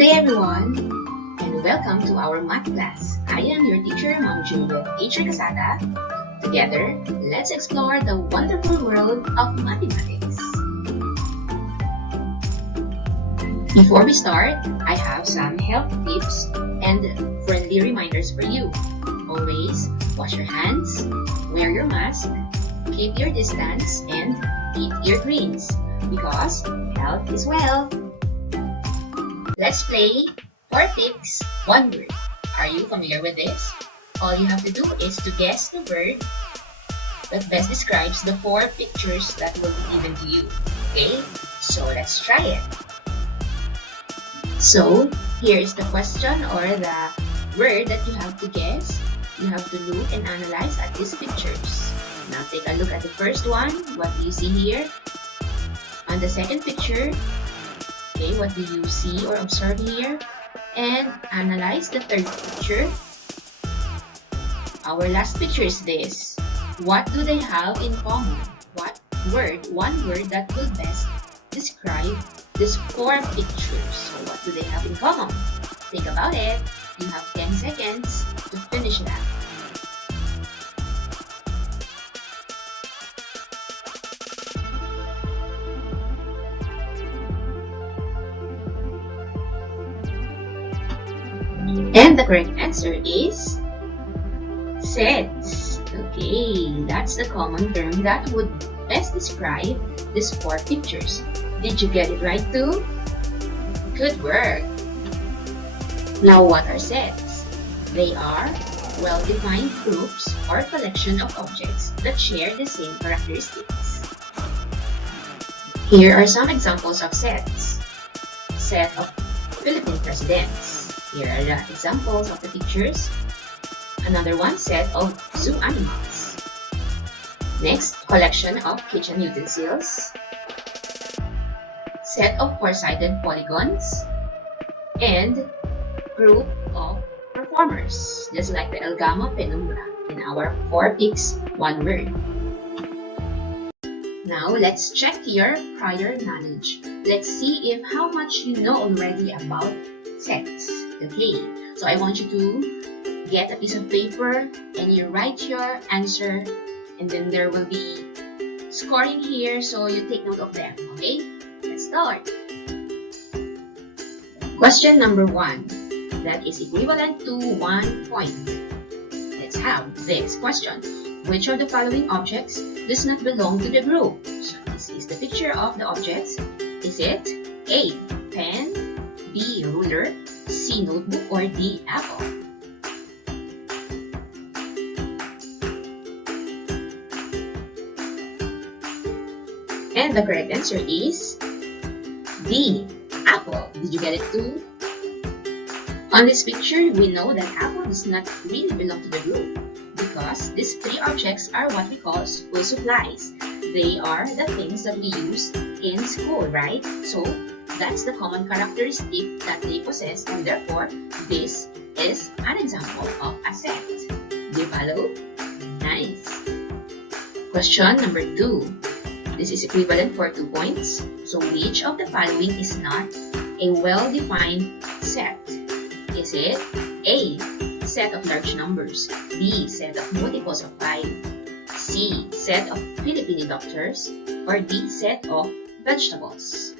Good day everyone, and welcome to our math class. I am your teacher, Ma'am Juliet H. Casada. Together, let's explore the wonderful world of mathematics. Before we start, I have some health tips and friendly reminders for you. Always wash your hands, wear your mask, keep your distance, and eat your greens because health is wealth. Let's play 4 tips, 1 word. Are you familiar with this? All you have to do is to guess the word that best describes the 4 pictures that will be given to you. Okay, so let's try it. So, here is the question or the word that you have to guess. You have to look and analyze at these pictures. Now take a look at the first one. What do you see here? On the second picture, okay, what do you see or observe here? And analyze the third picture. Our last picture is this. What do they have in common? One word that will best describe these 4 pictures. So what do they have in common? Think about it. You have 10 seconds to finish that. And the correct answer is sets. Okay, that's the common term that would best describe these 4 pictures. Did you get it right too? Good work! Now what are sets? They are well-defined groups or collection of objects that share the same characteristics. Here are some examples of sets. Set of Philippine presidents. Here are the examples of the pictures. Another one, set of zoo animals. Next, collection of kitchen utensils. Set of 4-sided polygons. And group of performers, just like the El Gamma Penumbra in our 4 picks, 1 word. Now, let's check your prior knowledge. Let's see if how much you know already about sets. Okay, so I want you to get a piece of paper and you write your answer, and then there will be scoring here, so you take note of them. Okay, let's start. Question number 1, that is equivalent to 1 point. Let's have this question. Which of the following objects does not belong to the group? So this is the picture of the objects. Is it A, pen, B, ruler, C, notebook, or D, apple? And the correct answer is D, apple. Did you get it too? On this picture, we know that apple does not really belong to the group because these 3 objects are what we call school supplies. They are the things that we use in school, right? So that's the common characteristic that they possess, and therefore this is an example of a set. Do you follow? Nice. Question number 2. This is equivalent for 2 points. So which of the following is not a well-defined set? Is it A, set of large numbers, B, set of multiples of 5, C, set of Filipino doctors, or D, set of vegetables?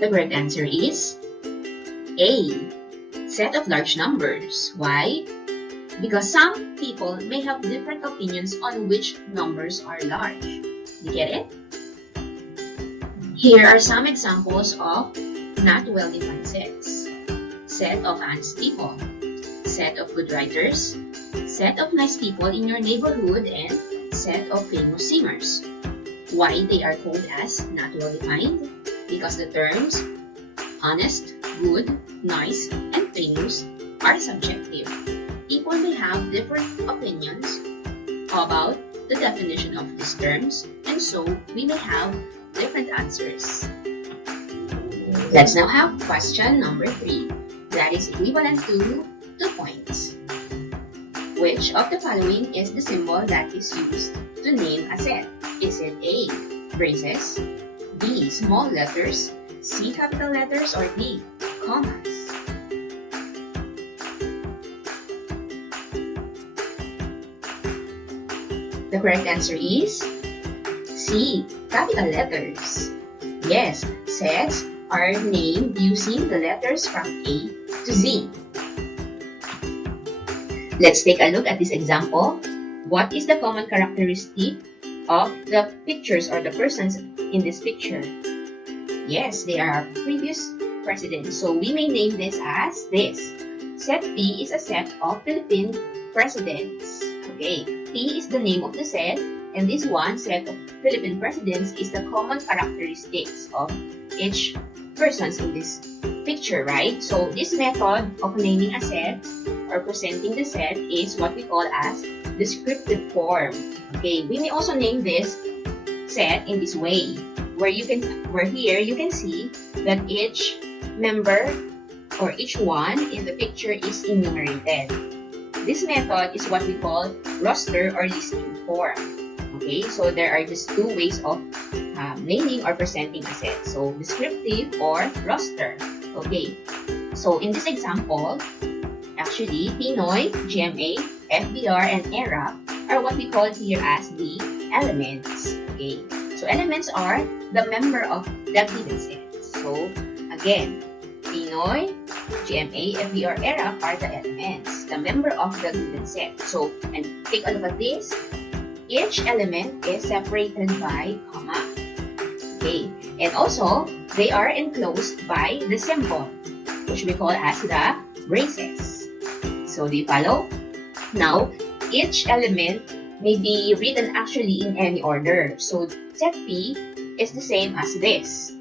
The correct answer is A, set of large numbers. Why? Because some people may have different opinions on which numbers are large. You get it? Here are some examples of not well-defined sets. Set of honest people, set of good writers, set of nice people in your neighborhood, and set of famous singers. Why they are called as not well-defined? Because the terms honest, good, nice, and famous are subjective. People may have different opinions about the definition of these terms, and so we may have different answers. Let's now have question number 3. That is equivalent to 2 points. Which of the following is the symbol that is used to name a set? Is it A, braces, B, small letters, C, capital letters, or D, commas? The correct answer is C, capital letters. Yes, sets are named using the letters from A to Z. Let's take a look at this example. What is the common characteristic of the pictures or the persons in this picture? Yes, they are previous presidents. So we may name this as this. Set P is a set of Philippine presidents. Okay, P is the name of the set, and this one set of Philippine presidents is the common characteristics of each person in this picture, right? So this method of naming a set or presenting the set is what we call as descriptive form. Okay, we may also name this set in this way, where here you can see that each member or each one in the picture is enumerated. This method is what we call roster or listing form. Okay, so there are just two ways of naming or presenting a set. So descriptive or roster. Okay, so in this example, actually Pinoy, GMA, FBR, and ERA are what we call here as the elements. Okay, so elements are the member of the given set. So again, Pinoy, GMA, FBR, ERA are the elements, the member of the given set. So, and take a look at this. Each element is separated by comma. Okay, and also they are enclosed by the symbol, which we call as the braces. So do you follow? Now, each element may be written actually in any order. So set P is the same as this.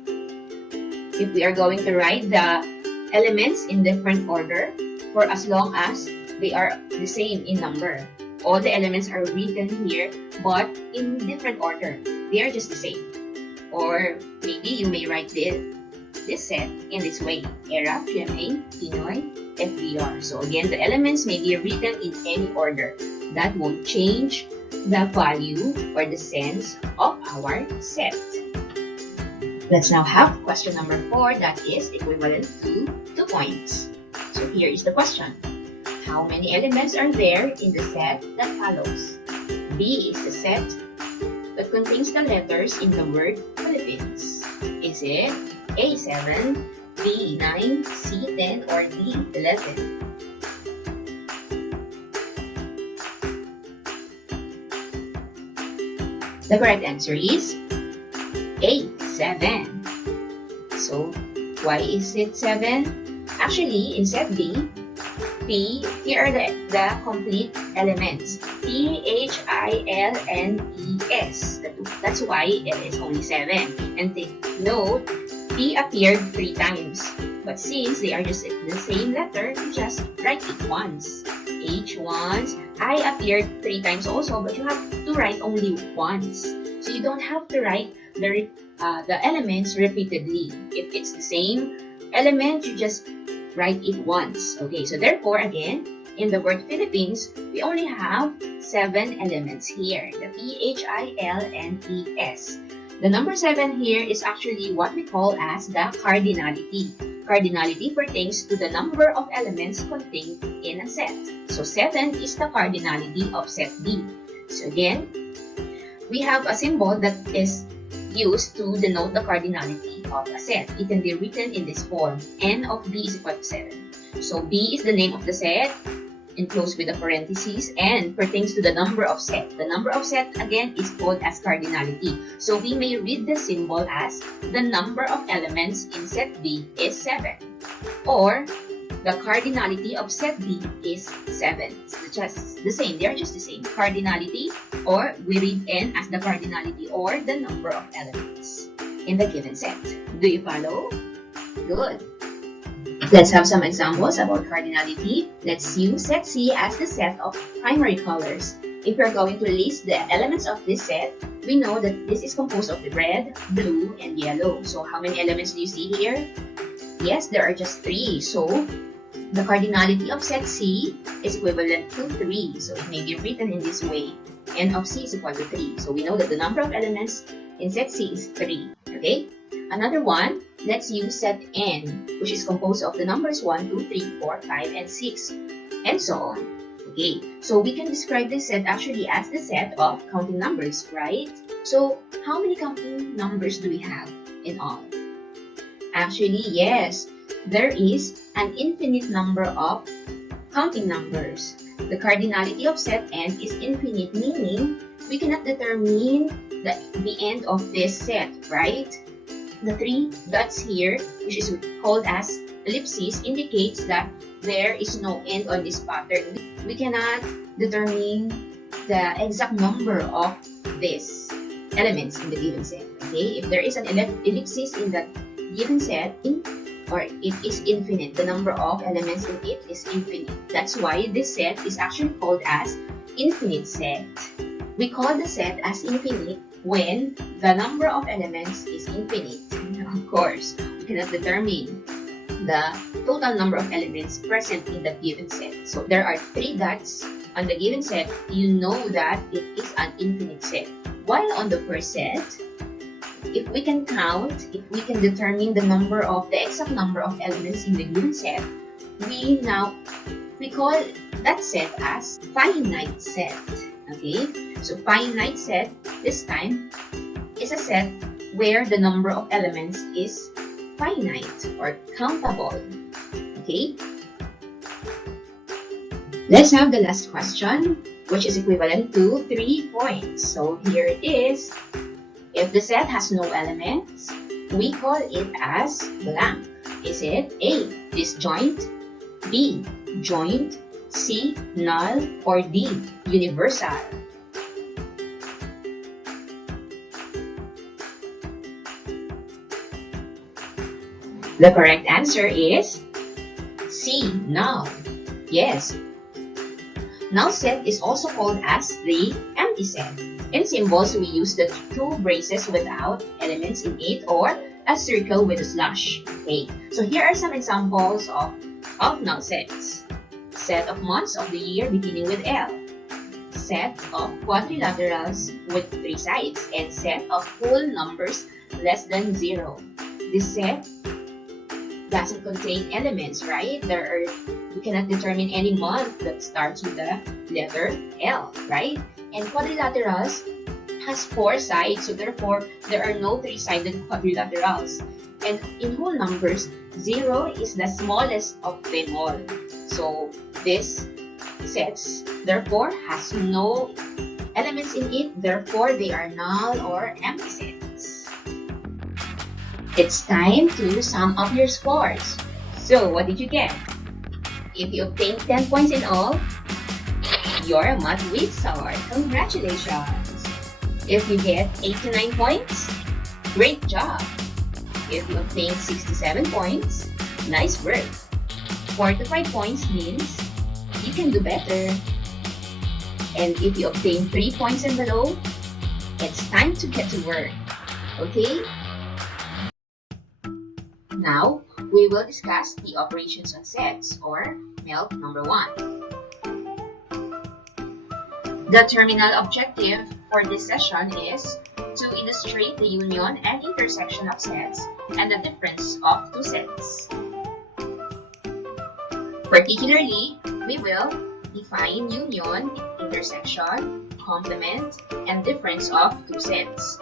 If we are going to write the elements in different order, for as long as they are the same in number. All the elements are written here, but in different order. They are just the same. Or maybe you may write this set in this way. ERA, GMA, Pinoy, FBR. So again, the elements may be written in any order. That won't change the value or the sense of our set. Let's now have question number 4 that is equivalent to 2 points. So here is the question. How many elements are there in the set that follows? B is the set that contains the letters in the word Philippines. Is it A7, B 9, C 10, or D 11? The correct answer is A7. So why is it 7? Actually, in set B, here are the complete elements. P, H, I, L, N, E, S. That's why it is only 7. And take note, P appeared 3 times. But since they are just the same letter, you just write it once. H once. I appeared 3 times also, but you have to write only once. So you don't have to write the elements repeatedly. If it's the same element, you just write it once. Okay, so therefore, again, in the word Philippines, we only have 7 elements here. The P, H, I, L, N, E, S. The number 7 here is actually what we call as the cardinality. Cardinality pertains to the number of elements contained in a set. So 7 is the cardinality of set B. So again, we have a symbol that is used to denote the cardinality of a set. It can be written in this form. N of B is equal to 7. So B is the name of the set, enclosed with the parentheses, and pertains to the number of set. The number of set, again, is called as cardinality. So we may read the symbol as the number of elements in set B is 7. Or the cardinality of set B is 7. It's just the same. They are just the same. Cardinality, or we read N as the cardinality or the number of elements in the given set. Do you follow? Good. Let's have some examples about cardinality. Let's use set C as the set of primary colors. If we're going to list the elements of this set, we know that this is composed of red, blue, and yellow. So how many elements do you see here? Yes, there are just 3. So the cardinality of set C is equivalent to 3. So it may be written in this way. n of C is equal to 3. So we know that the number of elements in set C is 3. Okay? Another one, let's use set N, which is composed of the numbers 1, 2, 3, 4, 5, and 6, and so on. Okay, so we can describe this set actually as the set of counting numbers, right? So how many counting numbers do we have in all? Actually, yes, there is an infinite number of counting numbers. The cardinality of set N is infinite, meaning we cannot determine the end of this set, right? The 3 dots here, which is called as ellipses, indicates that there is no end on this pattern. We cannot determine the exact number of these elements in the given set. Okay, if there is an ellipsis in that given set, or it is infinite, the number of elements in it is infinite. That's why this set is actually called as infinite set. We call the set as infinite when the number of elements is infinite. Of course, we cannot determine the total number of elements present in the given set. So there are 3 dots on the given set. You know that it is an infinite set. While on the first set, if we can count, if we can determine the exact number of elements in the given set, we call that set as finite set. Okay, so finite set this time is a set where the number of elements is finite or countable. Okay, let's have the last question, which is equivalent to 3 points. So here it is. If the set has no elements, we call it as blank. Is it A, disjoint, B, joint, C, null, or D, universal? The correct answer is C, null. Yes. Null set is also called as the empty set. In symbols, we use the 2 braces without elements in it, or a circle with a slash. Okay, so here are some examples of null sets. Set of months of the year beginning with L. Set of quadrilaterals with 3 sides, and set of whole numbers less than 0. This set doesn't contain elements, right? We cannot determine any month that starts with the letter L, right? And quadrilaterals has 4 sides, so therefore there are no 3-sided quadrilaterals. And in whole numbers, 0 is the smallest of them all. So this sets therefore has no elements in it, therefore they are null or empty sets. It's time to sum up your scores. So what did you get? If you obtained 10 points in all, you're a math wizard. Congratulations! If you get 8 to 9 points, great job! If you obtained 6 to 7 points, nice work! 4 to 5 points means you can do better. And if you obtain 3 points and below, it's time to get to work. Okay? Now, we will discuss the operations on sets, or MELP number 1. The terminal objective for this session is to illustrate the union and intersection of sets and the difference of 2 sets. Particularly, we will define union, intersection, complement, and difference of 2 sets.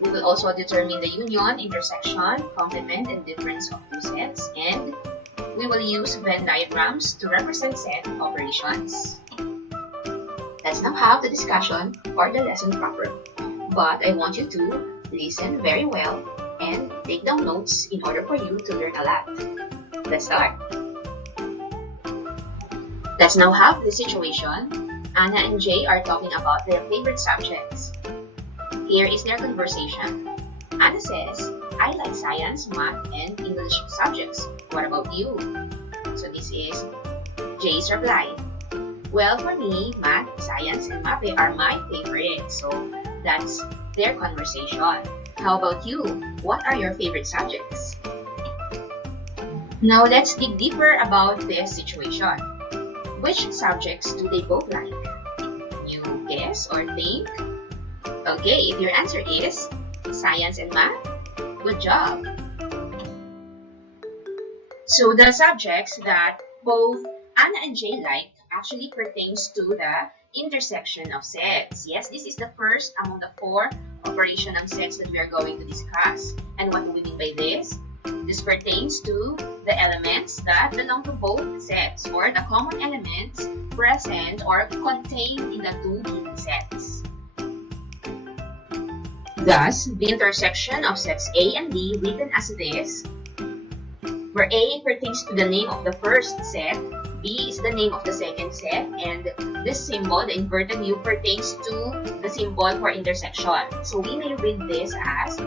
We will also determine the union, intersection, complement, and difference of 2 sets, and we will use Venn diagrams to represent set operations. Let's now have the discussion or the lesson proper. But I want you to listen very well and take down notes in order for you to learn a lot. Let's start. Let's now have the situation. Anna and Jay are talking about their favorite subjects. Here is their conversation. Anna says, I like science, math, and English subjects. What about you? So this is Jay's reply. Well, for me, math, science, and MAPE are my favorite. So that's their conversation. How about you? What are your favorite subjects? Now let's dig deeper about this situation. Which subjects do they both like? you guess or think? Okay, if your answer is science and math, good job! So the subjects that both Anna and Jay liked actually pertains to the intersection of sets. Yes, this is the first among the 4 operation of sets that we are going to discuss. And what do we mean by this? This pertains to the elements that belong to both sets, or the common elements present or contained in the 2 given sets. Thus, the intersection of sets A and B written as this, where A pertains to the name of the first set, B is the name of the second set, and this symbol, the inverted U, pertains to the symbol for intersection. So we may read this as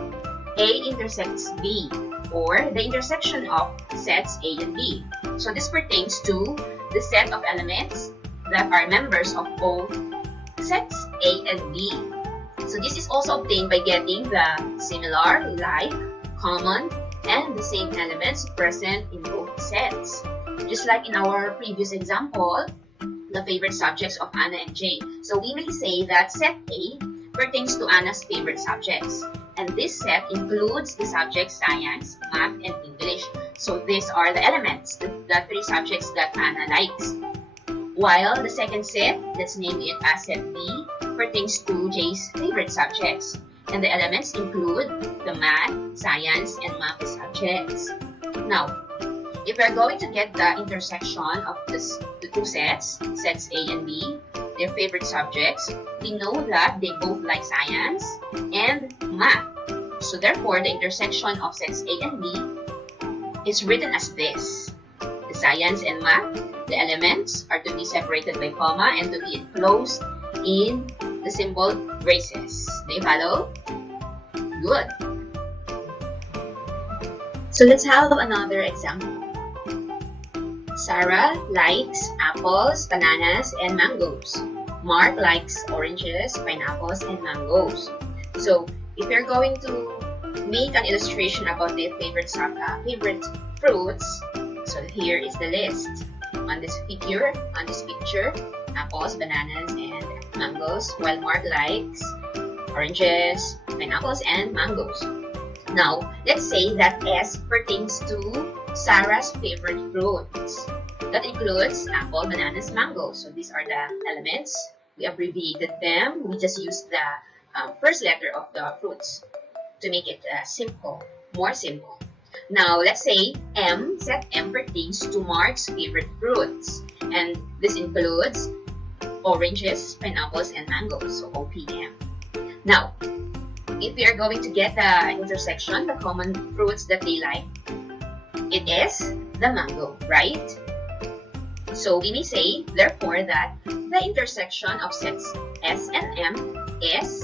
A intersects B, or the intersection of sets A and B. So this pertains to the set of elements that are members of both sets A and B. So this is also obtained by getting the similar, like, common, and the same elements present in both sets. Just like in our previous example, the favorite subjects of Anna and Jay. So we may say that set A pertains to Anna's favorite subjects. And this set includes the subjects science, math, and English. So these are the elements, the 3 subjects that Anna likes. While the second set, let's name it as set B, pertains to Jay's favorite subjects. And the elements include the math, science, and math subjects. Now, if we're going to get the intersection of the 2 sets, sets A and B, their favorite subjects, we know that they both like science and math. So therefore, the intersection of sets A and B is written as this. The science and math, the elements are to be separated by comma and to be enclosed in the symbol braces. Do you follow? Good. So let's have another example. Sarah likes apples, bananas, and mangoes. Mark likes oranges, pineapples, and mangoes. So if you're going to make an illustration about their favorite fruits, so here is the list. On this picture, apples, bananas, and mangoes, while Mark likes oranges, pineapples, and mangoes. Now, let's say that S pertains to Sarah's favorite fruits. That includes apple, bananas, mangoes. So these are the elements. We abbreviated them. We just used the first letter of the fruits to make it simple, more simple. Now, let's say M, set M pertains to Mark's favorite fruits. And this includes oranges, pineapples, and mangoes. So OPM. Now, if we are going to get the intersection, the common fruits that they like, it is the mango, right? So we may say, therefore, that the intersection of sets S and M is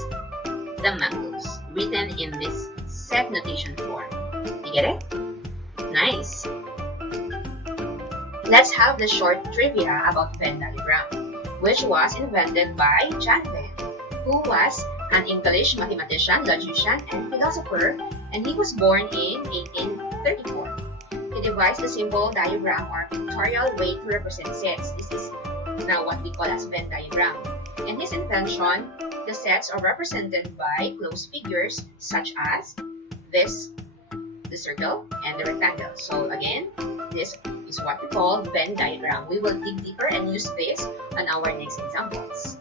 the mangoes, written in this set notation form. You get it? Nice. Let's have the short trivia about Venn diagram, which was invented by John Venn, who was an English mathematician, logician, and philosopher, and he was born in 1834. He devised the symbol diagram or pictorial way to represent sets. This is now what we call as Venn diagram. In his invention, the sets are represented by closed figures such as this, the circle, and the rectangle. So again, this is what we call Venn diagram. We will dig deeper and use this on our next examples.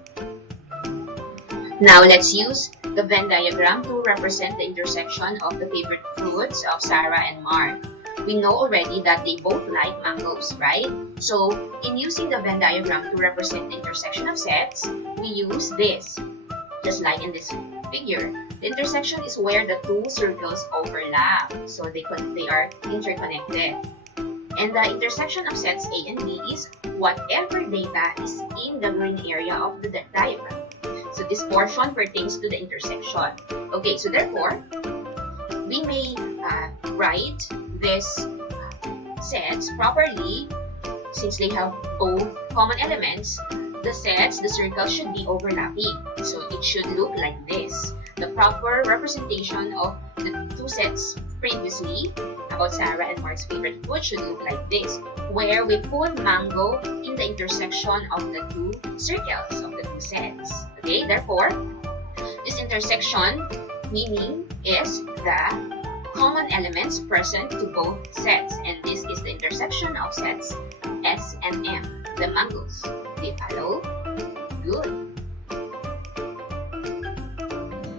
Now let's use the Venn diagram to represent the intersection of the favorite fruits of Sarah and Mark. We know already that they both like mangoes, right? So in using the Venn diagram to represent the intersection of sets, we use this. Just like in this figure, the intersection is where the 2 circles overlap, so they are interconnected. And the intersection of sets A and B is whatever data is in the green area of the diagram. So this portion pertains to the intersection. Okay, so therefore, we may write these sets properly since they have both common elements. The sets, the circles should be overlapping. So it should look like this. The proper representation of the 2 sets previously about Sarah and Mark's favorite food should look like this, where we put mango in the intersection of the two circles of the two sets. Okay, therefore, this intersection meaning is the common elements present to both sets, and this is the intersection of sets S and M, the mangoes. Do you follow? Good.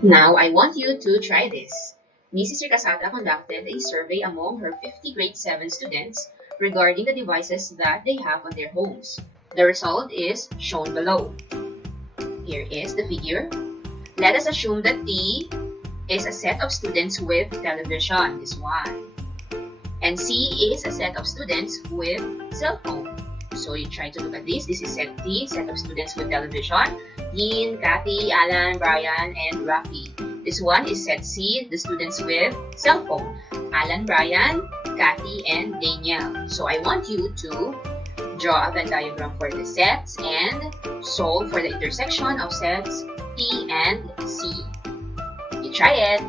Now, I want you to try this. Mrs. Ricasata conducted a survey among her 50 grade 7 students regarding the devices that they have on their homes. The result is shown below. Here is the figure. Let us assume that T is a set of students with television, this one. And C is a set of students with cell phone. So you try to look at this. This is set T, set of students with television. Dean, Kathy, Alan, Brian, and Rafi. This one is set C, the students with cell phone. Alan, Brian, Kathy, and Daniel. So I want you to draw a Venn diagram for the sets and solve for the intersection of sets T and C. You try it.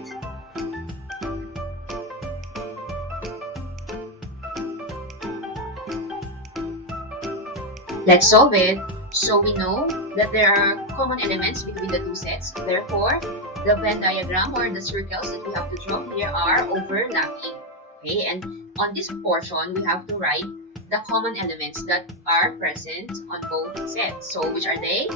Let's solve it. So we know that there are common elements between the two sets. Therefore, the Venn diagram or the circles that we have to draw here are overlapping. Okay, and on this portion, we have to write the common elements that are present on both sets. So which are they?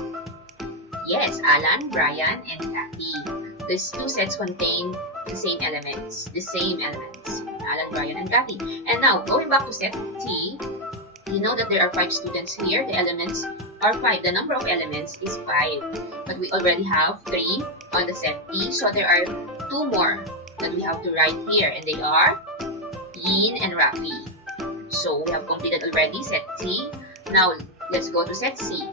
Yes, Alan, Brian, and Kathy. These two sets contain the same elements. Alan, Brian, and Kathy. And now, going back to set T, you know that there are 5 students here. The elements are 5. The number of elements is 5. But we already have 3 on the set T. So there are 2 more that we have to write here. And they are Yin and Rafi. So we have completed already set T. Now, let's go to set C.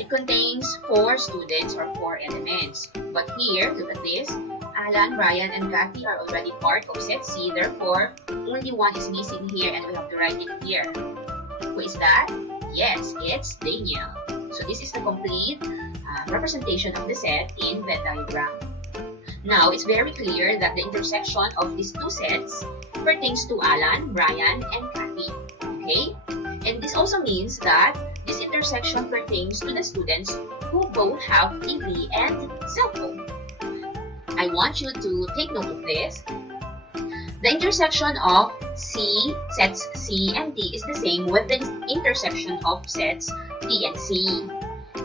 It contains 4 students or 4 elements. But here, look at this. Alan, Brian, and Kathy are already part of set C. Therefore, only one is missing here and we have to write it here. Who is that? Yes, it's Daniel. So this is the complete representation of the set in Venn diagram. Now, it's very clear that the intersection of these two sets pertains to Alan, Brian, and Kathy. Okay? And this also means that this intersection pertains to the students who both have TV and cell phone. I want you to take note of this. The intersection of sets C and D is the same with the intersection of sets T and C.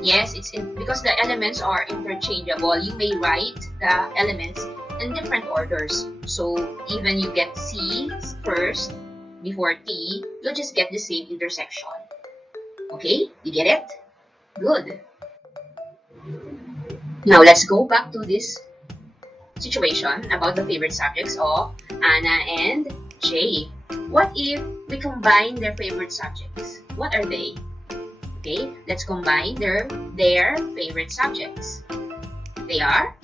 Yes, because the elements are interchangeable. You may write the elements in different orders. So even you get C first before T, you'll just get the same intersection. Okay, you get it? Good. Now let's go back to this situation about the favorite subjects of Anna and Jay. What if we combine their favorite subjects? What are they? Okay, let's combine their favorite subjects. They are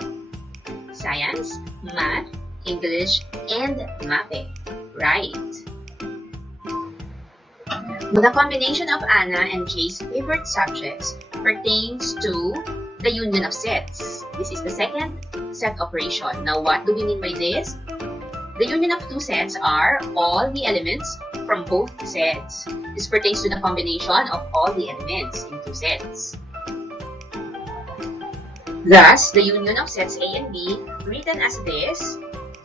science, math, English, and math. Right. The combination of Anna and Jay's favorite subjects pertains to the union of sets. This is the second set operation. Now, what do we mean by this? The union of two sets are all the elements from both sets. This pertains to the combination of all the elements in two sets. Thus, the union of sets A and B written as this.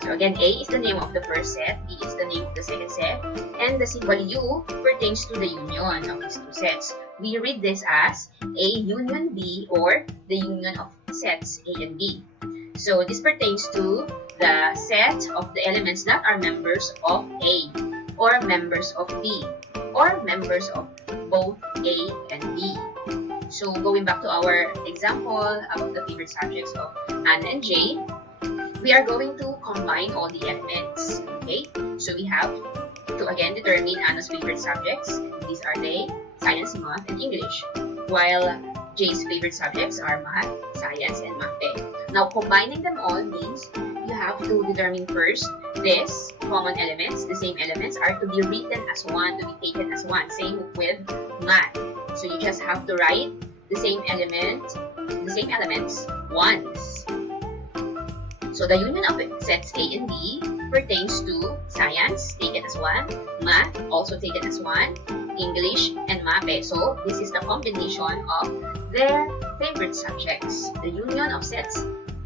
So again, A is the name of the first set, B is the name of the second set, and the symbol U pertains to the union of these two sets. We read this as A union B, or the union of sets A and B. So this pertains to the set of the elements that are members of A, or members of B, or members of both A and B. So going back to our example about the favorite subjects of Anna and Jay, we are going to combine all the elements. Okay, so we have to again determine Anna's favorite subjects. These are they: science, math, and English. While Jay's favorite subjects are math, science, and math. Now combining them all means you have to determine first these common elements. The same elements are to be written as one, to be taken as one. Same with math. So you just have to write the same elements once. So the union of sets A and B pertains to science, take it as 1, math, also take it as 1, English, and MAPE. So this is the combination of their favorite subjects, the union of sets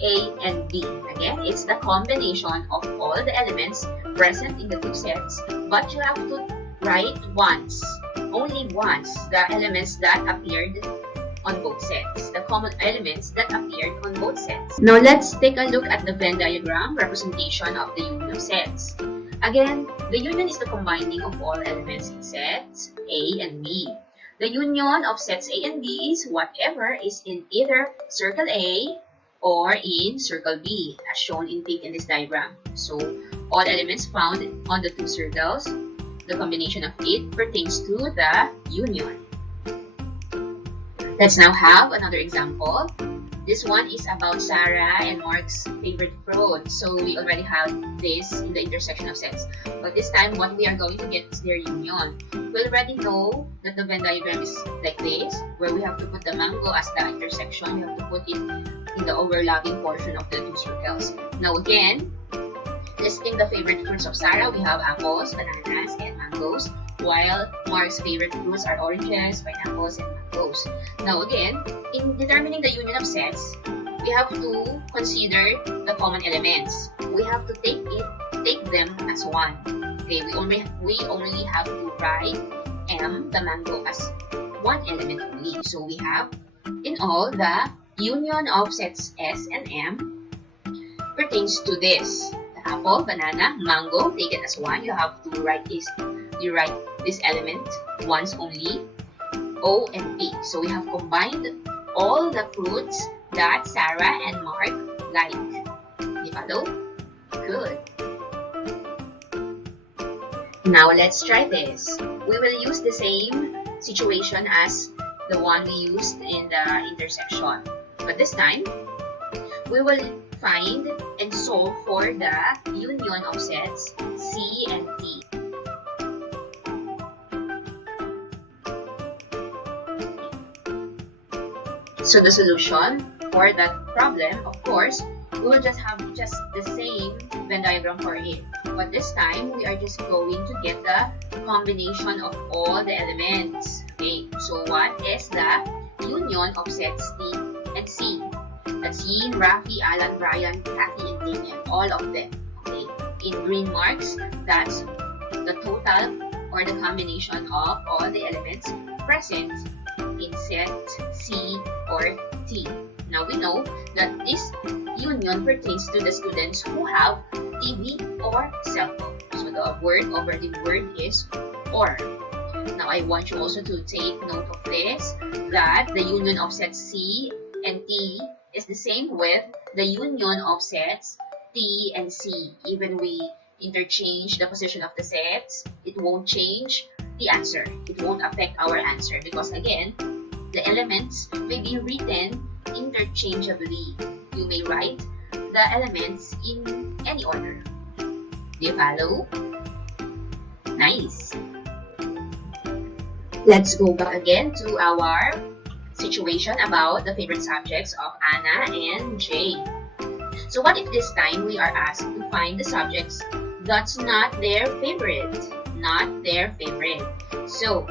A and B. Again, it's the combination of all the elements present in the two sets, but you have to write once, only once, the elements that appeared on both sets, the common elements that appeared on both sets. Now let's take a look at the Venn diagram representation of the union of sets. Again, the union is the combining of all elements in sets A and B. The union of sets A and B is whatever is in either circle A or in circle B, as shown in pink in this diagram. So, all elements found on the two circles, the combination of it pertains to the union. Let's now have another example. This one is about Sarah and Mark's favorite fruit. So we already have this in the intersection of sets. But this time, what we are going to get is their union. We already know that the Venn diagram is like this, where we have to put the mango as the intersection. We have to put it in the overlapping portion of the two circles. Now again, listing the favorite fruits of Sarah, we have apples, bananas, and mangoes. While Mark's favorite fruits are oranges, pineapples, and mangoes. Now again, in determining the union of sets, we have to consider the common elements. We have to take them as 1. Okay, we only have to write M, the mango, as 1 element only. So we have, in all, the union of sets S and M pertains to this. The apple, banana, mango, take it as 1. You have to write this. You write this element once only, O and P. So we have combined all the fruits that Sarah and Mark like. You follow? Good. Now let's try this. We will use the same situation as the one we used in the intersection. But this time, we will find and solve for the union of sets C and T. So the solution for that problem, of course, we will just have just the same Venn diagram for it. But this time, we are just going to get the combination of all the elements. Okay, so what is the union of sets T and C? That's Yin, Rafi, Alan, Brian, Kathy, and Daniel, all of them. Okay, in green marks, that's the total or the combination of all the elements present in set C or T. Now we know that this union pertains to the students who have TV or cell phone. So the operative word is or. Now I want you also to take note of this, that the union of sets C and T is the same with the union of sets T and C. Even we interchange the position of the sets, it won't change the answer. It won't affect our answer because again, the elements may be written interchangeably. You may write the elements in any order. Do you follow? Nice. Let's go back again to our situation about the favorite subjects of Anna and Jay. So what if this time we are asked to find the subjects that's not their favorite? Not their favorite. So,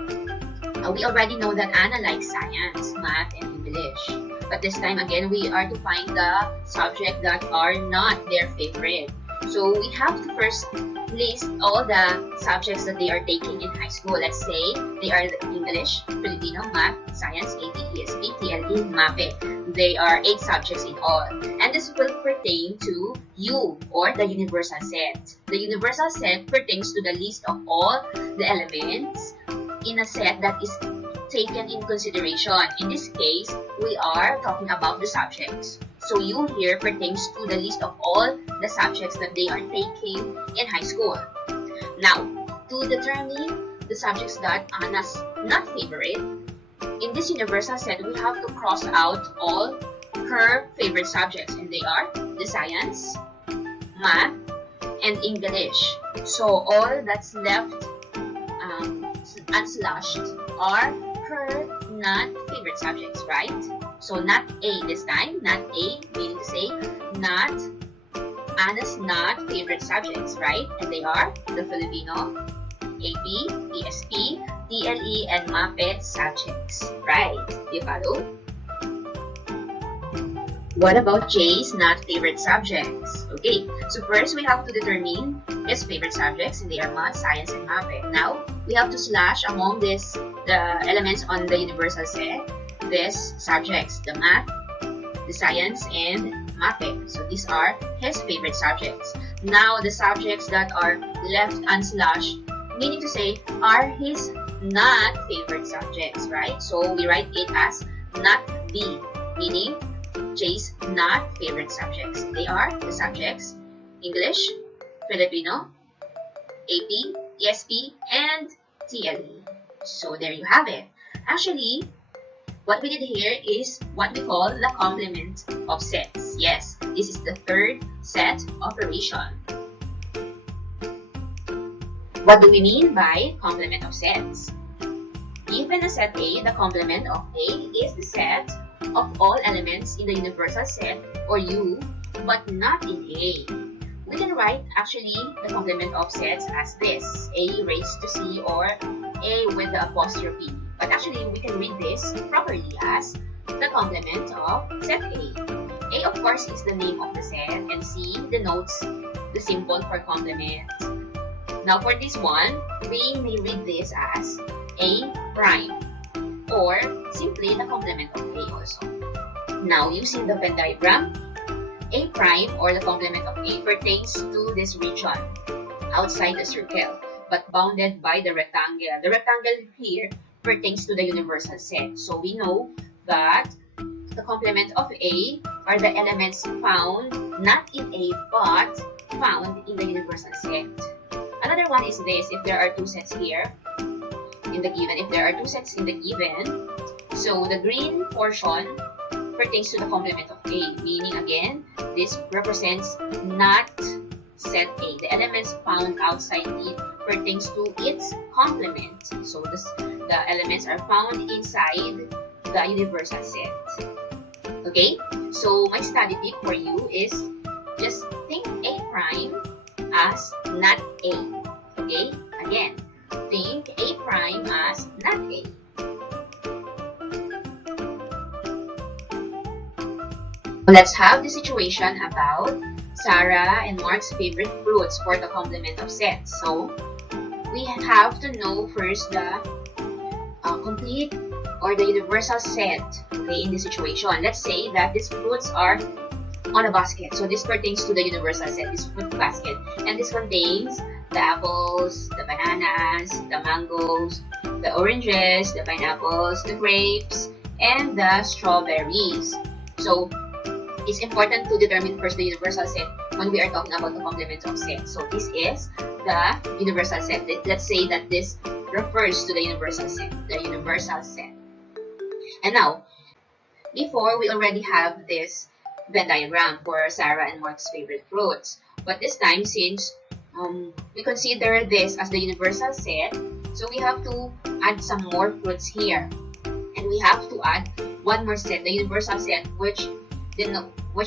we already know that Anna likes science, math, and English. But this time again, we are to find the subjects that are not their favorite. So we have to first list all the subjects that they are taking in high school. Let's say they are English, Filipino, Math, Science, AP, ESP, TLE, MAPE. They are 8 subjects in all. And this will pertain to U, or the universal set. The universal set pertains to the list of all the elements in a set that is taken in consideration. In this case, we are talking about the subjects. So U here pertains to the list of all the subjects that they are taking in high school. Now, to determine the subjects that Anna's not favorite, in this universal set, we have to cross out all her favorite subjects, and they are the science, math, and English. So all that's left unslashed are her not favorite subjects, right? So not A this time, not A, meaning to say not Anna's not favorite subjects, right? And they are the Filipino, AP, ESP, TLE, and MAPE subjects, right? You follow? What about Jay's not favorite subjects? Okay, so first we have to determine his favorite subjects, and they are math, science, and MAPE. Now, we have to slash among the elements on the universal set, these subjects, the math, the science, and MAPE. So these are his favorite subjects. Now, the subjects that are left unslashed, meaning to say, are his not favorite subjects, right? So we write it as not D, meaning Jay's not favorite subjects. They are the subjects English, Filipino, AP, ESP, and TLE. So there you have it. Actually, what we did here is what we call the complement of sets. Yes, this is the third set operation. What do we mean by complement of sets? Given a set A, the complement of A is the set of all elements in the universal set, or U, but not in A. We can write actually the complement of sets as this, A raised to C, or A with the apostrophe. But actually, we can read this properly as the complement of set A. A, of course, is the name of the set, and C denotes the symbol for complement. Now, for this one, we may read this as A prime, or simply the complement of A also. Now, using the Venn diagram, A prime, or the complement of A, pertains to this region outside the circle, but bounded by the rectangle. The rectangle here pertains to the universal set. So we know that the complement of A are the elements found not in A, but found in the universal set. Another one is this: if there are two sets here in the given, if there are two sets in the given, so the green portion pertains to the complement of A, meaning again, this represents not set A. The elements found outside it pertains to its complement. So the elements are found inside the universal set. Okay, so my study tip for you is just think A prime as not A. Okay, again, think A prime as not A. Let's have the situation about Sarah and Mark's favorite fruits for the complement of sets. So we have to know first the complete or the universal set, okay, in this situation. Let's say that these fruits are on a basket. So this pertains to the universal set, this fruit basket. And this contains the apples, the bananas, the mangoes, the oranges, the pineapples, the grapes, and the strawberries. So it's important to determine first the universal set when we are talking about the complement of sets. So this is the universal set. Let's say that this refers to the universal set. The universal set. And now, before we already have this Venn diagram for Sarah and Mark's favorite fruits. But this time, since we consider this as the universal set, so we have to add some more fruits here. And we have to add one more set, the universal set, which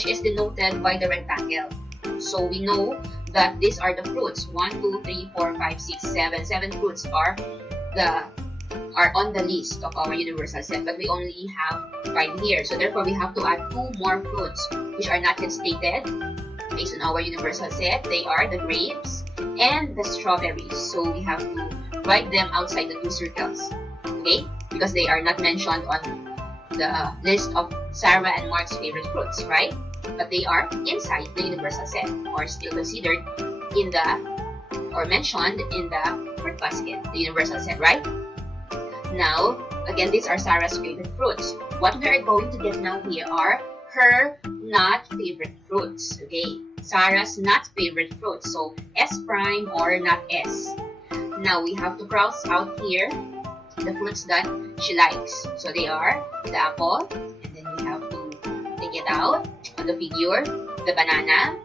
is denoted by the rectangle. So we know that these are the fruits. 1, 2, 3, 4, 5, 6, 7. 7 fruits are on the list of our universal set, but we only have 5 here. So therefore, we have to add 2 more fruits, which are not yet stated based on our universal set. They are the grapes and the strawberries. So we have to write them outside the 2 circles, okay? Because they are not mentioned on the list of Sarah and Mark's favorite fruits, right? But they are inside the universal set, or still considered in or mentioned in the fruit basket, the universal set, right? Now, again, these are Sarah's favorite fruits. What we are going to get now here are her not favorite fruits, okay? Sarah's not favorite fruits, so S prime or not S. Now, we have to cross out here the fruits that she likes. So they are the apple, and then we have to take it out on the figure, the banana,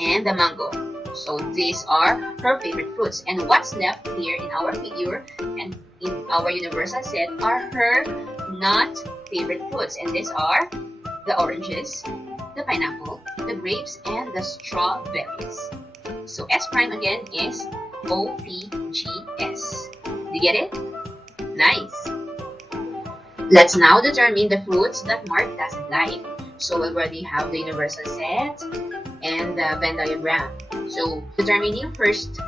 and the mango. So these are her favorite fruits. And what's left here in our figure and in our universal set are her not favorite fruits. And these are the oranges, the pineapple, the grapes, and the strawberries. So S prime again is OPGS. Do you get it? Nice. Let's now determine the fruits that Mark doesn't like. So we already have the universal set and the Venn diagram. So determining first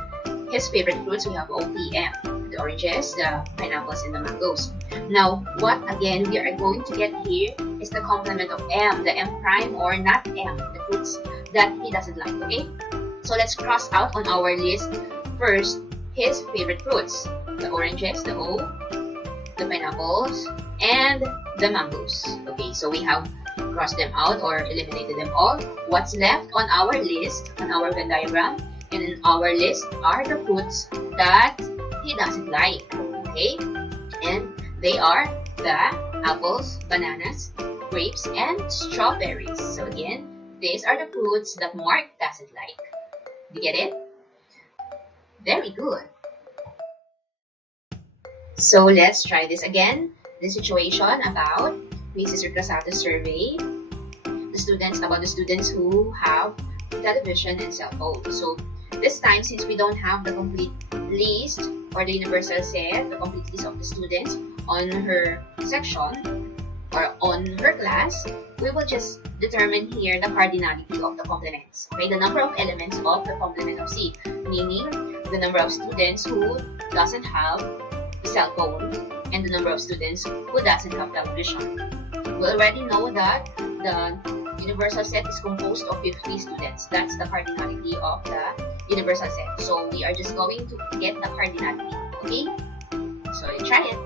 his favorite fruits, we have OPM, the oranges, the pineapples, and the mangoes. Now, what again we are going to get here is the complement of M, the M prime or not M, the fruits that he doesn't like, okay? So let's cross out on our list first his favorite fruits, the oranges, the O, the pineapples, and the mangoes. Okay, so we have crossed them out or eliminated them all. What's left on our list, on our Venn diagram, and in our list are the fruits that he doesn't like. Okay, and they are the apples, bananas, grapes, and strawberries. So again, these are the fruits that Mark doesn't like. You get it? Very good. So let's try this again. The situation about Mrs. Casa's survey, the students who have television and cell phone. So this time, since we don't have the complete list or the universal set, the complete list of the students on her section or on her class, we will just determine here the cardinality of the complements. Okay, the number of elements of the complement of C, meaning the number of students who doesn't have cell phone and the number of students who doesn't have television. We already know that the universal set is composed of 50 students. That's the cardinality of the universal set. So we are just going to get the cardinality. Okay? So let's try it.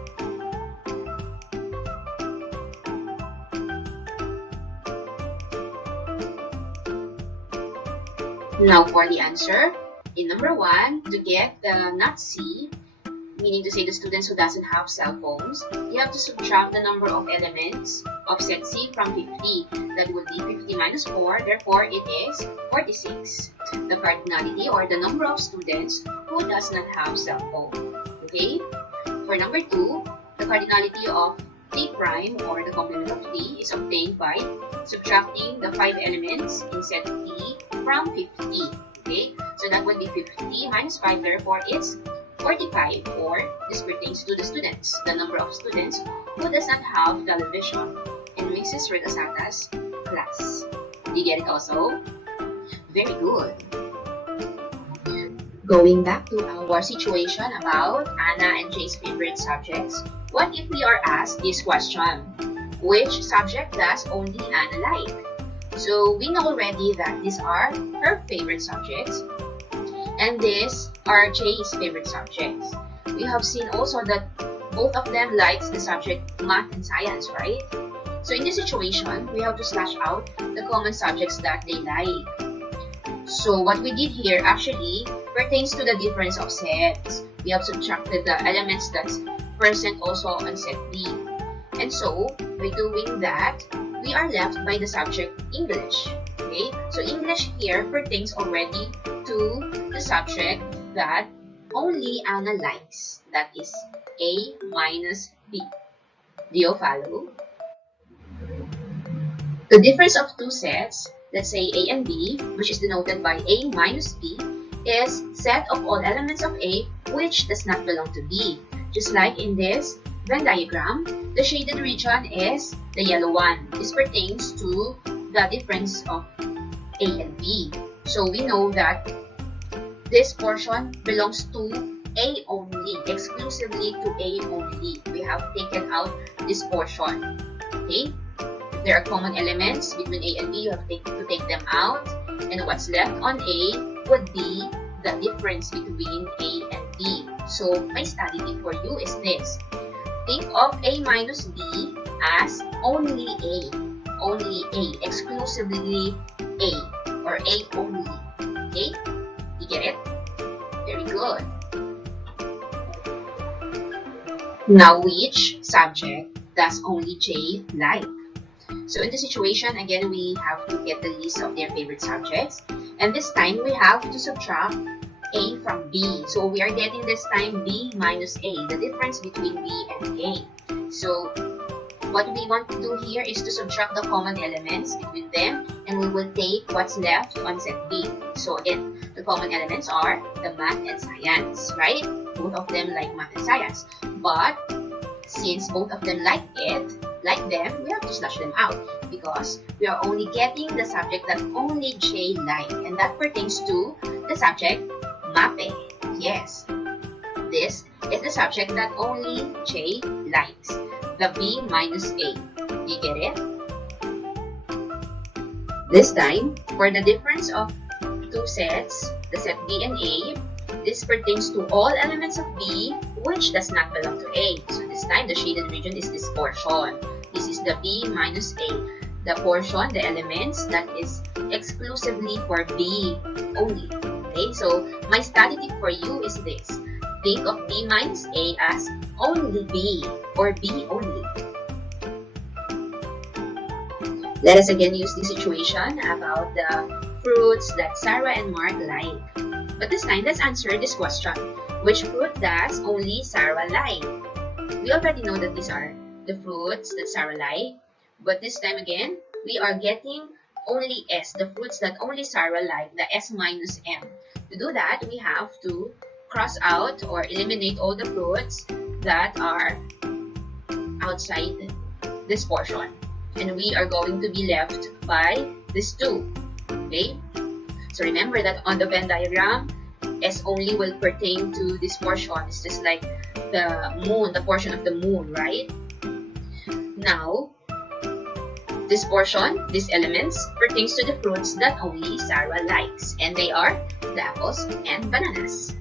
Now for the answer, in number 1, to get the not C, meaning to say the students who doesn't have cell phones, you have to subtract the number of elements of set C from 50. That would be 50 minus 4, therefore it is 46. The cardinality or the number of students who does not have cell phone. Okay? For number 2, the cardinality of T prime or the complement of T is obtained by subtracting the 5 elements in set T from 50. Okay? So that would be 50 minus 5, therefore it's 45, or this pertains to the students, the number of students who does not have television in Mrs. Regasata's class. Do you get it also? Very good. Going back to our situation about Anna and Jay's favorite subjects, what if we are asked this question? Which subject does only Anna like? So we know already that these are her favorite subjects, and these are Jay's favorite subjects. We have seen also that both of them likes the subject math and science, right? So in this situation, we have to slash out the common subjects that they like. So what we did here actually pertains to the difference of sets. We have subtracted the elements that's present also on set B. And so, by doing that, we are left by the subject English. Okay? So English here pertains already to the subject that only Anna likes. That is A minus B. Do you follow? The difference of two sets, let's say A and B, which is denoted by A minus B, is set of all elements of A which does not belong to B. Just like in this Venn diagram, the shaded region is the yellow one. This pertains to the difference of A and B. So we know that this portion belongs to A only, exclusively to A only. We have taken out this portion. Okay? If there are common elements between A and B, you have to take them out. And what's left on A would be the difference between A and B. So my study tip for you is this. Think of A minus B as only A, exclusively A, or A only. Okay? You get it? Very good. Now, which subject does only J like? So in the situation, again, we have to get the list of their favorite subjects. And this time, we have to subtract A from B. So we are getting this time B minus A, the difference between B and A. So What we want to do here is to subtract the common elements between them, and we will take what's left on set B. So again, the common elements are the math and science, right? Both of them like math and science. But since both of them like them, we have to slash them out because we are only getting the subject that only J like, and that pertains to the subject MAPE. Yes, this is the subject that only J likes, the B minus A. You get it? This time, for the difference of two sets, the set B and A, this pertains to all elements of B which does not belong to A. So this time, the shaded region is this portion. This is the B minus A. The portion, the elements that is exclusively for B only. Okay, so my study tip for you is this. Think of B minus A as only B or B only. Let us again use the situation about the fruits that Sarah and Mark like. But this time, let's answer this question. Which fruit does only Sarah like? We already know that these are the fruits that Sarah like. But this time again, we are getting only S, the fruits that only Sarah like, the S minus M. To do that, we have to cross out or eliminate all the fruits that are outside this portion. And we are going to be left by these two. Okay? So remember that on the Venn diagram, S only will pertain to this portion. It's just like the moon, the portion of the moon, right? Now, this portion, these elements, pertains to the fruits that only Sarah likes. And they are the apples and bananas.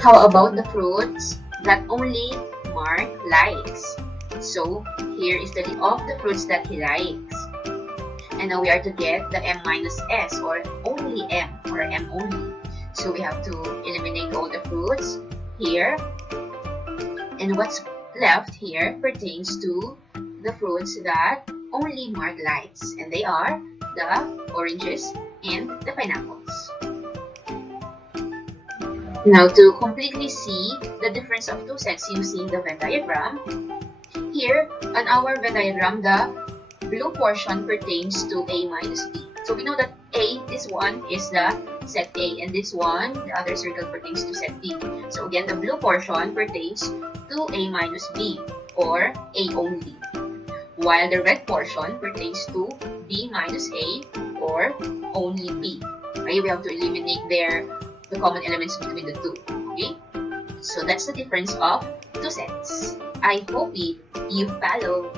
How about the fruits that only Mark likes? So, here is the list of the fruits that he likes. And now we are to get the M minus S, or only M, or M only. So we have to eliminate all the fruits here. And what's left here pertains to the fruits that only Mark likes. And they are the oranges and the pineapples. Now to completely see the difference of two sets using the Venn diagram, here on our Venn diagram, the blue portion pertains to A minus B. So we know that A, this one is the set A, and this one, the other circle, pertains to set B. So again, the blue portion pertains to A minus B, or A only. While the red portion pertains to B minus A, or only B. Okay, we have to eliminate the common elements between the two. Okay, so that's the difference of two sets. I hope you follow.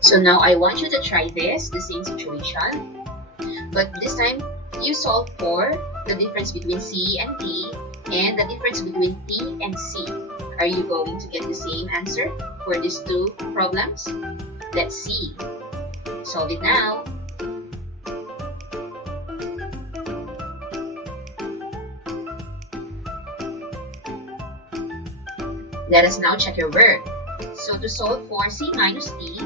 So now I want you to try this, the same situation, but this time you solve for the difference between C and T and the difference between T and C. Are you going to get the same answer for these two problems? Let's see. Solve it now. Let us now check your work. So to solve for C minus T,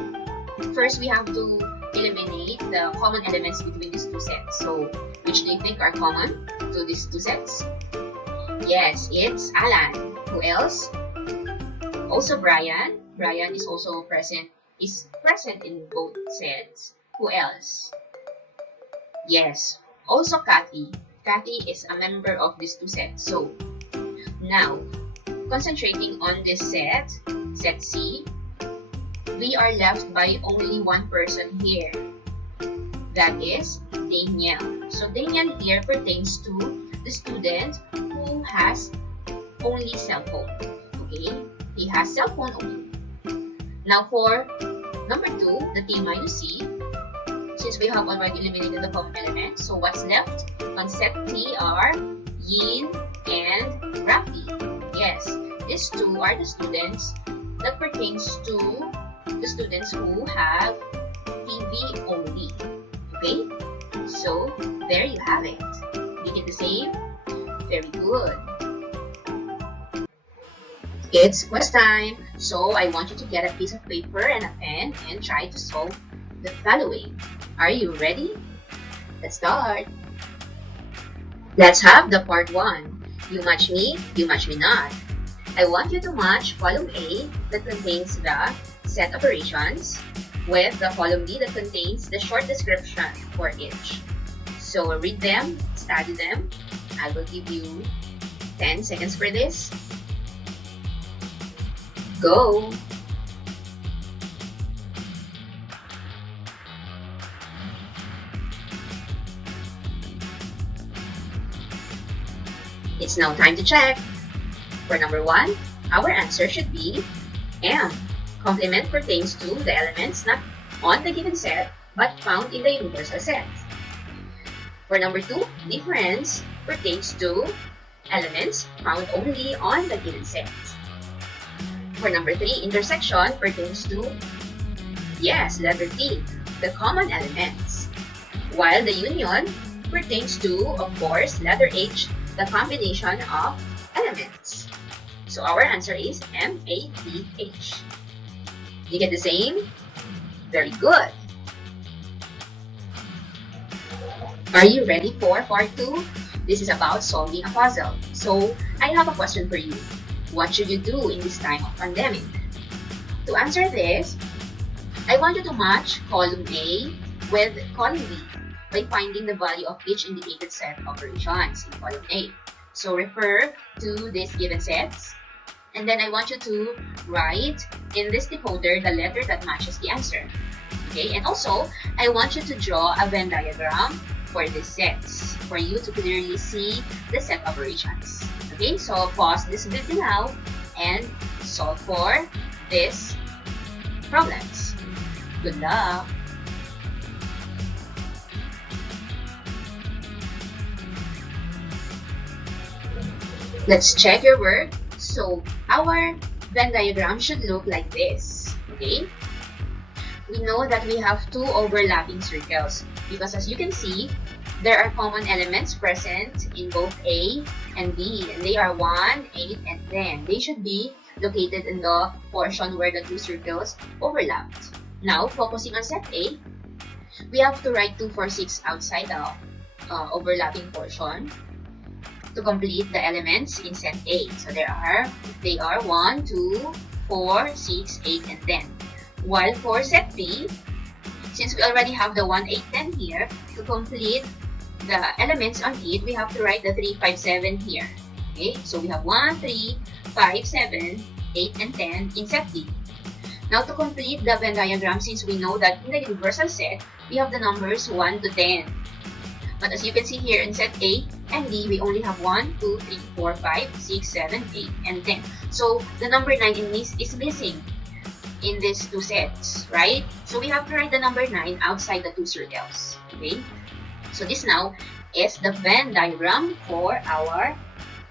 first we have to eliminate the common elements between these two sets. So which do you think are common to these two sets? Yes, it's Alan. Who else? Also Brian. Brian is also present in both sets. Who else? Yes, also Kathy. Kathy is a member of these two sets. So now, concentrating on this set C, we are left by only one person here. That is Daniel. So Daniel here pertains to the student who has only cell phone. Okay, he has cell phone only. Now for number 2, the T minus C, since we have already eliminated the common element, so what's left on set T are Yin and Rafi. Yes, these two are the students that pertains to the students who have TV only. Okay, so there you have it. You did the same? Very good. It's quiz time. So I want you to get a piece of paper and a pen and try to solve the following. Are you ready? Let's start. Let's have the part 1. You match me, you match me not. I want you to match column A that contains the set operations with the column B that contains the short description for each. So read them, study them. I will give you 10 seconds for this. Go! It's now time to check. For number 1, our answer should be M. Complement pertains to the elements not on the given set but found in the universal set. For number 2, difference pertains to elements found only on the given set. For number 3, intersection pertains to, yes, letter T, the common elements. While the union pertains to, of course, letter H, the combination of elements. So our answer is M-A-T-H. You get the same? Very good. Are you ready for part 2? This is about solving a puzzle. So I have a question for you. What should you do in this time of pandemic? To answer this, I want you to match column A with column B by finding the value of each indicated set of operations in column A. So refer to these given sets, and then I want you to write in this decoder the letter that matches the answer. Okay, and also I want you to draw a Venn diagram for these sets for you to clearly see the set operations. Okay, so pause this video now and solve for these problems. Good luck! Let's check your work. So our Venn diagram should look like this. Okay? We know that we have two overlapping circles because as you can see, there are common elements present in both A and B, and they are 1, 8, and 10. They should be located in the portion where the two circles overlapped. Now, focusing on set A, we have to write 2, 4, 6 outside the overlapping portion to complete the elements in set A. So they are 1, 2, 4, 6, 8, and 10. While for set B, since we already have the 1, 8, 10 here, to complete the elements on it, we have to write the 3, 5, 7 here. Okay, so we have 1, 3, 5, 7, 8, and 10 in set B. Now to complete the Venn diagram, since we know that in the universal set, we have the numbers 1 to 10. But as you can see here in set A and B, we only have 1, 2, 3, 4, 5, 6, 7, 8, and 10. So the number 9 is missing in these two sets, right? So we have to write the number 9 outside the two circles. Okay? So this now is the Venn diagram for our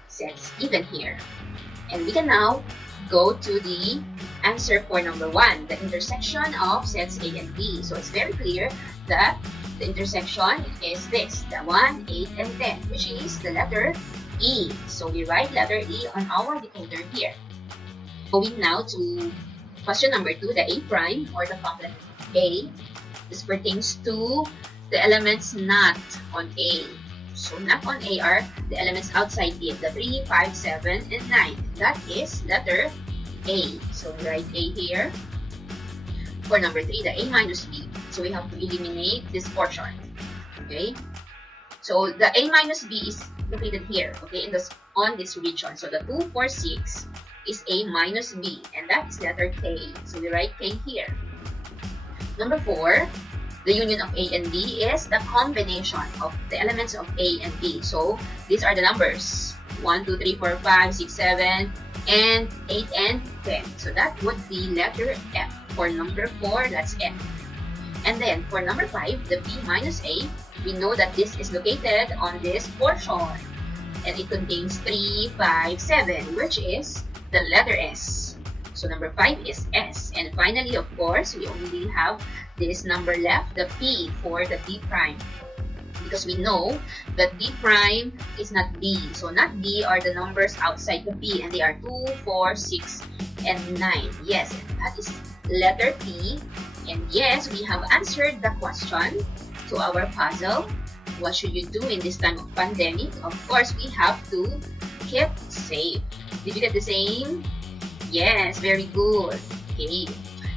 sets given here. And we can now go to the answer for number 1, the intersection of sets A and B. So it's very clear that the intersection is this, the 1, 8, and 10, which is the letter E. So we write letter E on our decoder here. Going now to question number 2, the A prime or the complement A. This pertains to the elements not on A. So not on A are the elements outside it, the 3, 5, 7, and 9. That is letter A. So we write A here. For number 3, the A minus B. So we have to eliminate this portion. Okay? So the A minus B is located here, okay, on this region. So the 2, 4, 6 is A minus B, and that is letter K. So we write K here. Number 4, the union of A and B is the combination of the elements of A and B. So these are the numbers 1, 2, 3, 4, 5, 6, 7, and 8 and 10. So that would be letter F. For number 4, that's F. And then for number 5, the B minus A, we know that this is located on this portion. And it contains 3, 5, 7, which is the letter S. So number 5 is S. And finally, of course, we only have this number left, the P for the B prime. Because we know that B prime is not B. So not B are the numbers outside the P, and they are 2, 4, 6, and 9. Yes, and that is letter P. And yes, we have answered the question to our puzzle. What should you do in this time of pandemic? Of course, we have to keep safe. Did you get the same? Yes, very good. Okay.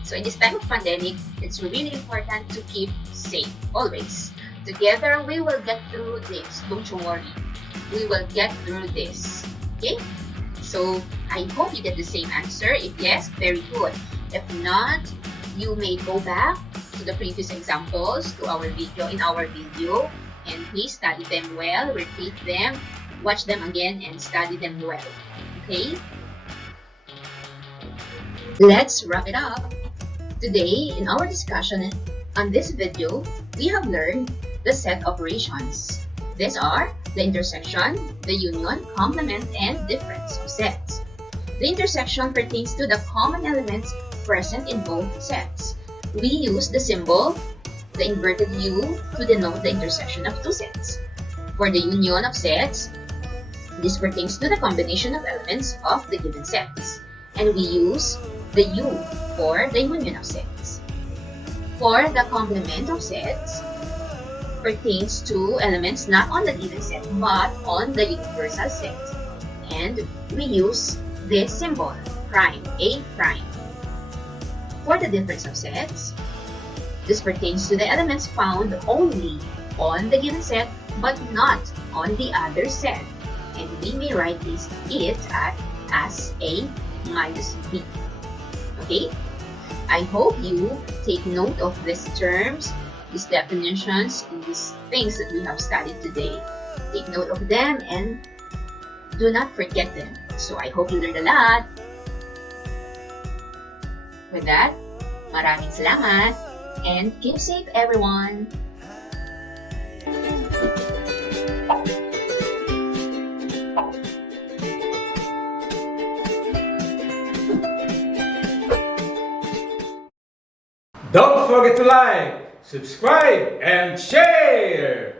So in this time of pandemic, it's really important to keep safe always. Together, we will get through this. Don't you worry. We will get through this. Okay? So I hope you get the same answer. If yes, very good. If not, you may go back to the previous examples in our video, and please study them well, repeat them, watch them again, and study them well. Okay? Let's wrap it up. Today, in our discussion on this video, we have learned the set operations. These are the intersection, the union, complement, and difference of sets. The intersection pertains to the common elements present in both sets. We use the symbol, the inverted U, to denote the intersection of two sets. For the union of sets, this pertains to the combination of elements of the given sets. And we use the U for the union of sets. For the complement of sets, pertains to elements not on the given set but on the universal set. And we use this symbol, prime, A prime. For the difference of sets, this pertains to the elements found only on the given set but not on the other set. And we may write it as A minus B. Okay? I hope you take note of these terms, these definitions, and these things that we have studied today. Take note of them and do not forget them. So I hope you learned a lot. With that, maraming salamat and keep safe everyone. Don't forget to like, subscribe, and share!